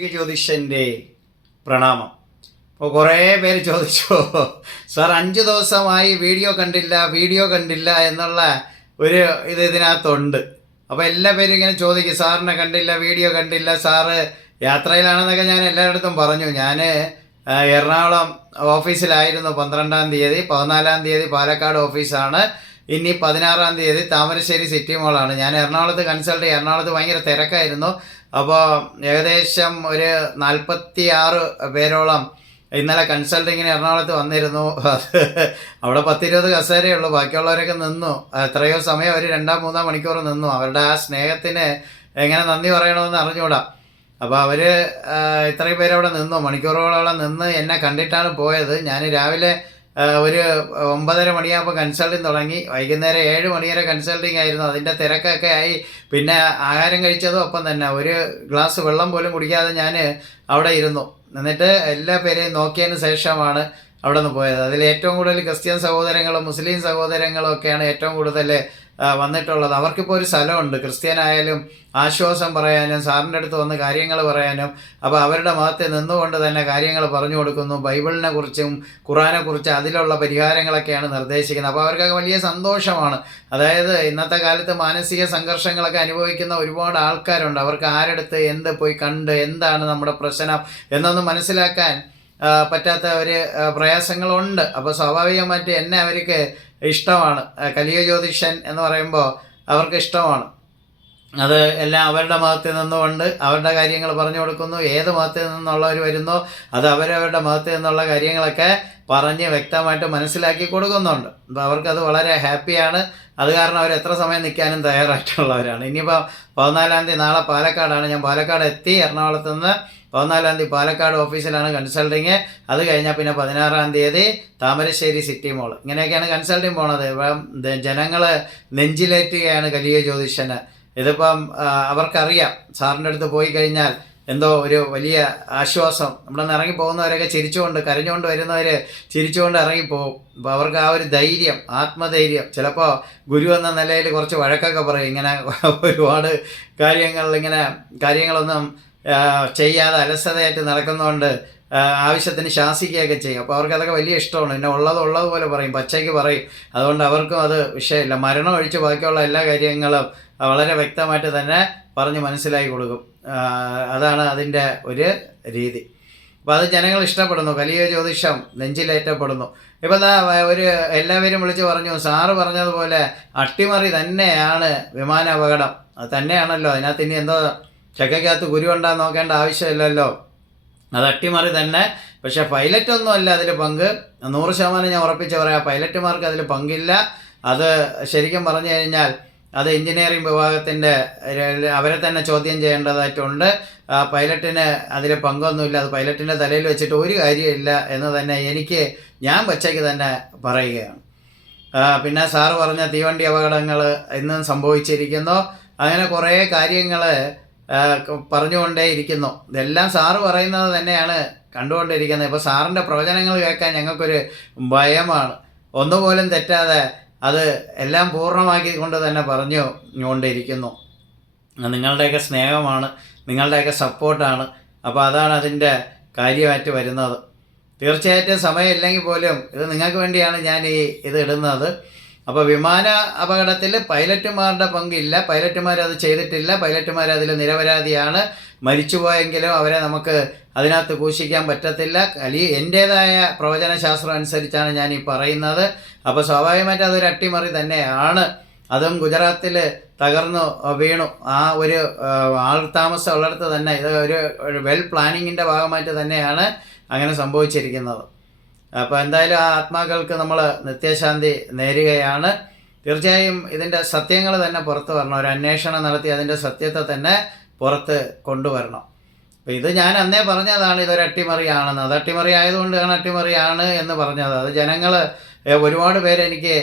കാർത്തിക ജ്യോതിഷന്റെ പ്രണാമം. അപ്പോൾ കുറേ പേര് ചോദിച്ചു സാർ അഞ്ച് ദിവസമായി വീഡിയോ കണ്ടില്ല വീഡിയോ കണ്ടില്ല എന്നുള്ള ഒരു ഇത് ഇതിനകത്തുണ്ട്. അപ്പോൾ എല്ലാ പേരും ഇങ്ങനെ ചോദിക്കും സാറിനെ കണ്ടില്ല വീഡിയോ കണ്ടില്ല സാറ് യാത്രയിലാണെന്നൊക്കെ ഞാൻ എല്ലായിടത്തും പറഞ്ഞു. ഞാൻ എറണാകുളം ഓഫീസിലായിരുന്നു പന്ത്രണ്ടാം തീയതി പതിനാലാം തീയതി പാലക്കാട് ഓഫീസാണ്. ഇനി പതിനാറാം തീയതി താമരശ്ശേരി സിറ്റി മോളാണ്. ഞാൻ എറണാകുളത്ത് കൺസൾട്ട് എറണാകുളത്ത് ഭയങ്കര തിരക്കായിരുന്നു. അപ്പോൾ ഏകദേശം ഒരു നാൽപ്പത്തി ആറ് പേരോളം ഇന്നലെ കൺസൾട്ടിങ്ങിന് എറണാകുളത്ത് വന്നിരുന്നു. അവിടെ പത്തിരുപത് കസേരയേ ഉള്ളൂ. ബാക്കിയുള്ളവരൊക്കെ നിന്നു. എത്രയോ സമയം ഒരു രണ്ടാം മൂന്നാം മണിക്കൂർ നിന്നു. അവരുടെ ആ സ്നേഹത്തിന് എങ്ങനെ നന്ദി പറയണമെന്ന് അറിഞ്ഞുകൂടാ. അപ്പോൾ അവർ ഇത്രയും പേരവിടെ നിന്നു. മണിക്കൂറുകളോളം നിന്ന് എന്നെ കണ്ടിട്ടാണ് പോയത്. ഞാൻ രാവിലെ ഒരു ഒമ്പതര മണിയാകുമ്പോൾ കൺസൾട്ടിങ് തുടങ്ങി. വൈകുന്നേരം ഏഴ് മണി വരെ കൺസൾട്ടിങ് ആയിരുന്നു. അതിന്റെ തിരക്കൊക്കെ ആയി. പിന്നെ ആഹാരം കഴിച്ചതും ഒപ്പം തന്നെ. ഒരു ഗ്ലാസ് വെള്ളം പോലും കുടിക്കാതെ ഞാൻ അവിടെ ഇരുന്നു. എന്നിട്ട് എല്ലാ പേരെയും നോക്കിയതിന് ശേഷമാണ് അവിടെ നിന്ന് പോയത്. അതിൽ ഏറ്റവും കൂടുതൽ ക്രിസ്ത്യൻ സഹോദരങ്ങളും മുസ്ലിം സഹോദരങ്ങളും ഒക്കെയാണ് ഏറ്റവും കൂടുതൽ വന്നിട്ടുള്ളത്. അവർക്കിപ്പോൾ ഒരു സ്ഥലമുണ്ട്. ക്രിസ്ത്യനായാലും ആശ്വാസം പറയാനും സാറിന്റെ അടുത്ത് വന്ന് കാര്യങ്ങൾ പറയാനും അപ്പോൾ അവരുടെ മതത്തിൽ നിന്നുകൊണ്ട് തന്നെ കാര്യങ്ങൾ പറഞ്ഞു കൊടുക്കുന്നു. ബൈബിളിനെ കുറിച്ചും ഖുറാനെ കുറിച്ചും അതിലുള്ള പരിഹാരങ്ങളൊക്കെയാണ് നിർദ്ദേശിക്കുന്നത്. അപ്പോൾ അവർക്കൊക്കെ വലിയ സന്തോഷമാണ്. അതായത് ഇന്നത്തെ കാലത്ത് മാനസിക സംഘർഷങ്ങളൊക്കെ അനുഭവിക്കുന്ന ഒരുപാട് ആൾക്കാരുണ്ട്. അവർക്ക് ആരെടുത്ത് എന്ത് പോയി കണ്ട് എന്താണ് നമ്മുടെ പ്രശ്നം എന്നൊന്ന് മനസ്സിലാക്കാൻ പറ്റാത്ത ഒരു പ്രയാസങ്ങളുണ്ട്. അപ്പോൾ സ്വാഭാവികമായിട്ട് എന്നെ അവർക്ക് ഇഷ്ടമാണ്. കലിയ ജ്യോതിഷൻ എന്ന് പറയുമ്പോൾ അവർക്ക് ഇഷ്ടമാണ്. അത് എല്ലാം അവരുടെ മതത്തിൽ നിന്നുകൊണ്ട് അവരുടെ കാര്യങ്ങൾ പറഞ്ഞു കൊടുക്കുന്നു. ഏത് മതത്തിൽ നിന്നുള്ളവർ വരുന്നോ അത് അവരവരുടെ മതത്തിൽ നിന്നുള്ള കാര്യങ്ങളൊക്കെ പറഞ്ഞ് വ്യക്തമായിട്ട് മനസ്സിലാക്കി കൊടുക്കുന്നുണ്ട്. അപ്പോൾ അവർക്കത് വളരെ ഹാപ്പിയാണ്. അത് കാരണം അവർ എത്ര സമയം നിൽക്കാനും തയ്യാറായിട്ടുള്ളവരാണ്. ഇനിയിപ്പോൾ പതിനാലാം തീയതി നാളെ പാലക്കാടാണ്. ഞാൻ പാലക്കാട് എത്തി എറണാകുളത്ത് നിന്ന് പതിനാലാം തീയതി പാലക്കാട് ഓഫീസിലാണ് കൺസൾട്ടിങ്. അത് കഴിഞ്ഞാൽ പിന്നെ പതിനാറാം തീയതി താമരശ്ശേരി സിറ്റി മോൾ ഇങ്ങനെയൊക്കെയാണ് കൺസൾട്ടിങ് പോണത്. ജനങ്ങൾ നെഞ്ചിലേറ്റുകയാണ് കലിയ ജ്യോതിഷന്. ഇതിപ്പം അവർക്കറിയാം. സാറിന്റെ അടുത്ത് പോയി കഴിഞ്ഞാൽ എന്തോ ഒരു വലിയ ആശ്വാസം. നമ്മുടെ നിന്ന് ഇറങ്ങി പോകുന്നവരൊക്കെ ചിരിച്ചുകൊണ്ട് കരഞ്ഞുകൊണ്ട് വരുന്നവർ ചിരിച്ചുകൊണ്ട് ഇറങ്ങിപ്പോകും അപ്പോൾ അവർക്ക് ആ ഒരു ധൈര്യം ആത്മധൈര്യം. ചിലപ്പോൾ ഗുരു എന്ന നിലയിൽ കുറച്ച് വഴക്കൊക്കെ പറയും. ഇങ്ങനെ ഒരുപാട് കാര്യങ്ങൾ ഇങ്ങനെ കാര്യങ്ങളൊന്നും ചെയ്യാതെ അലസതയായിട്ട് നടക്കുന്നതുകൊണ്ട് ആവശ്യത്തിന് ശാസിക്കുകയൊക്കെ ചെയ്യും. അപ്പോൾ അവർക്ക് അതൊക്കെ വലിയ ഇഷ്ടമാണ്. പിന്നെ ഉള്ളത് ഉള്ളതുപോലെ പറയും പച്ചയ്ക്ക് പറയും. അതുകൊണ്ട് അവർക്കും അത് വിഷയമില്ല. മരണം ഒഴിച്ച് ബാക്കിയുള്ള എല്ലാ കാര്യങ്ങളും വളരെ വ്യക്തമായിട്ട് തന്നെ പറഞ്ഞ് മനസ്സിലാക്കി കൊടുക്കും. അതാണ് അതിന്റെ ഒരു രീതി. അപ്പോൾ അത് ജനങ്ങൾ ഇഷ്ടപ്പെടുന്നു. കലിയ ജ്യോതിഷം നെഞ്ചിലേറ്റപ്പെടുന്നു. ഇപ്പം ദാ ഒരു എല്ലാവരും വിളിച്ച് പറഞ്ഞു സാറ് പറഞ്ഞതുപോലെ അട്ടിമറി തന്നെയാണ് വിമാന അപകടം അത് തന്നെയാണല്ലോ. അതിനകത്ത് ഇനി എന്തോ ചക്കയ്ക്കകത്ത് ഗുരു ഉണ്ടാ നോക്കേണ്ട ആവശ്യമില്ലല്ലോ. അത് അട്ടിമറി തന്നെ. പക്ഷേ പൈലറ്റൊന്നും അല്ല അതിൽ പങ്ക്. നൂറ് ശതമാനം ഞാൻ ഉറപ്പിച്ച് പറയാം പൈലറ്റുമാർക്ക് അതിൽ പങ്കില്ല. അത് ശരിക്കും പറഞ്ഞു കഴിഞ്ഞാൽ അത് എഞ്ചിനീയറിംഗ് വിഭാഗത്തിന്റെ അവരെ തന്നെ ചോദ്യം ചെയ്യേണ്ടതായിട്ടുണ്ട്. പൈലറ്റിന് അതിൽ പങ്കൊന്നുമില്ല. അത് പൈലറ്റിന്റെ തലയിൽ വെച്ചിട്ട് ഒരു കാര്യമില്ല എന്ന് തന്നെ എനിക്ക് ഞാൻ പച്ചയ്ക്ക് തന്നെ പറയുകയാണ്. പിന്നെ സാറ് പറഞ്ഞ തീവണ്ടി അപകടങ്ങൾ ഇന്നും സംഭവിച്ചിരിക്കുന്നു. അങ്ങനെ കുറേ കാര്യങ്ങൾ പറഞ്ഞുകൊണ്ടേയിരിക്കുന്നു. ഇതെല്ലാം സാറ് പറയുന്നത് തന്നെയാണ് കണ്ടുകൊണ്ടിരിക്കുന്നത്. ഇപ്പോൾ സാറിന്റെ പ്രവചനങ്ങൾ കേൾക്കാൻ ഞങ്ങൾക്കൊരു ഭയമാണ്. ഒന്നുപോലും തെറ്റാതെ അത് എല്ലാം പൂർണമാക്കിക്കൊണ്ട് തന്നെ പറഞ്ഞു കൊണ്ടിരിക്കുന്നു. നിങ്ങളുടെയൊക്കെ സ്നേഹമാണ് നിങ്ങളുടെയൊക്കെ സപ്പോർട്ടാണ്. അപ്പോൾ അതാണ് അതിന്റെ കാര്യമായിട്ട് വരുന്നത്. തീർച്ചയായിട്ടും സമയമില്ലെങ്കിൽ പോലും ഇത് നിങ്ങൾക്ക് വേണ്ടിയാണ് ഞാൻ ഈ ഇത് ഇടുന്നത്. അപ്പോൾ വിമാന അപകടത്തിൽ പൈലറ്റുമാരുടെ പങ്കില്ല. പൈലറ്റുമാർ അത് ചെയ്തിട്ടില്ല. പൈലറ്റുമാർ അതിൽ നിരപരാധിയാണ്. മരിച്ചുപോയെങ്കിലും അവരെ നമുക്ക് അതിനകത്ത് കൂശിക്കാൻ പറ്റത്തില്ല. അലി എന്റേതായ പ്രവചനശാസ്ത്രം അനുസരിച്ചാണ് ഞാൻ ഈ പറയുന്നത്. അപ്പോൾ സ്വാഭാവികമായിട്ട് അതൊരു അട്ടിമറി തന്നെയാണ്. അതും ഗുജറാത്തിൽ തകർന്നു വീണു. ആ ഒരു ആൾ താമസം ഉള്ളിടത്ത് തന്നെ. ഇത് ഒരു വെൽ പ്ലാനിങ്ങിന്റെ ഭാഗമായിട്ട് തന്നെയാണ് അങ്ങനെ സംഭവിച്ചിരിക്കുന്നത്. അപ്പോൾ എന്തായാലും ആ ആത്മാക്കൾക്ക് നമ്മൾ നിത്യശാന്തി നേരുകയാണ്. തീർച്ചയായും ഇതിന്റെ സത്യങ്ങൾ തന്നെ പുറത്ത് വരണം. ഒരു അന്വേഷണം നടത്തി അതിന്റെ സത്യത്തെ തന്നെ പുറത്ത് കൊണ്ടുവരണം. അപ്പോൾ ഇത് ഞാൻ അന്നേ പറഞ്ഞതാണ് ഇതൊരു അട്ടിമറിയാണെന്ന്. അത് അട്ടിമറി ആയതുകൊണ്ടാണ് അട്ടിമറിയാണ് എന്ന് പറഞ്ഞത്. അത് ജനങ്ങൾ ഒരുപാട് പേര് എനിക്ക്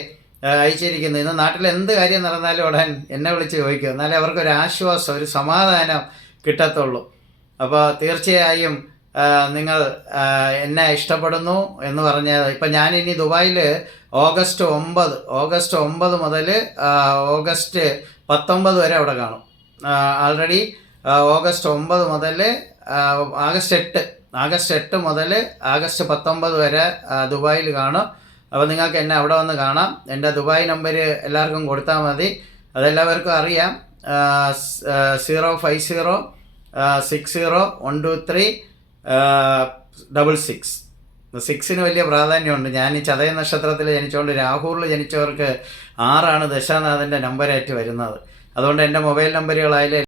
ഏ, അയച്ചിരിക്കുന്നു. ഇന്ന് നാട്ടിൽ എന്ത് കാര്യം നടന്നാലും ഉടൻ എന്നെ വിളിച്ച് ചോദിക്കും. എന്നാലേ അവർക്കൊരു ആശ്വാസം ഒരു സമാധാനം കിട്ടത്തുള്ളൂ. അപ്പോൾ തീർച്ചയായും നിങ്ങൾ എന്നെ ഇഷ്ടപ്പെടുന്നു എന്ന് പറഞ്ഞത് ഇപ്പം ഞാൻ ഇനി ദുബായിൽ ഓഗസ്റ്റ് ഒമ്പത് ഓഗസ്റ്റ് ഒമ്പത് മുതൽ ഓഗസ്റ്റ് പത്തൊമ്പത് വരെ അവിടെ കാണും. ആൾറെഡി ഓഗസ്റ്റ് ഒമ്പത് മുതൽ ആഗസ്റ്റ് എട്ട് ആഗസ്റ്റ് എട്ട് മുതൽ ആഗസ്റ്റ് പത്തൊമ്പത് വരെ ദുബായിൽ കാണും. അപ്പോൾ നിങ്ങൾക്ക് എന്നെ അവിടെ വന്ന് കാണാം. എന്റെ ദുബായ് നമ്പർ എല്ലാവർക്കും കൊടുത്താൽ മതി. അതെല്ലാവർക്കും അറിയാം. Zero five zero six zero one two three double six സിക്സിന് വലിയ പ്രാധാന്യമുണ്ട്. ഞാൻ ഈ ചതയ നക്ഷത്രത്തിൽ ജനിച്ചുകൊണ്ട് രാഹുറിൽ ജനിച്ചവർക്ക് ആറാണ് ദശാനാഥന്റെ നമ്പരായിട്ട് വരുന്നത്. അതുകൊണ്ട് എന്റെ മൊബൈൽ നമ്പറുകളായാലും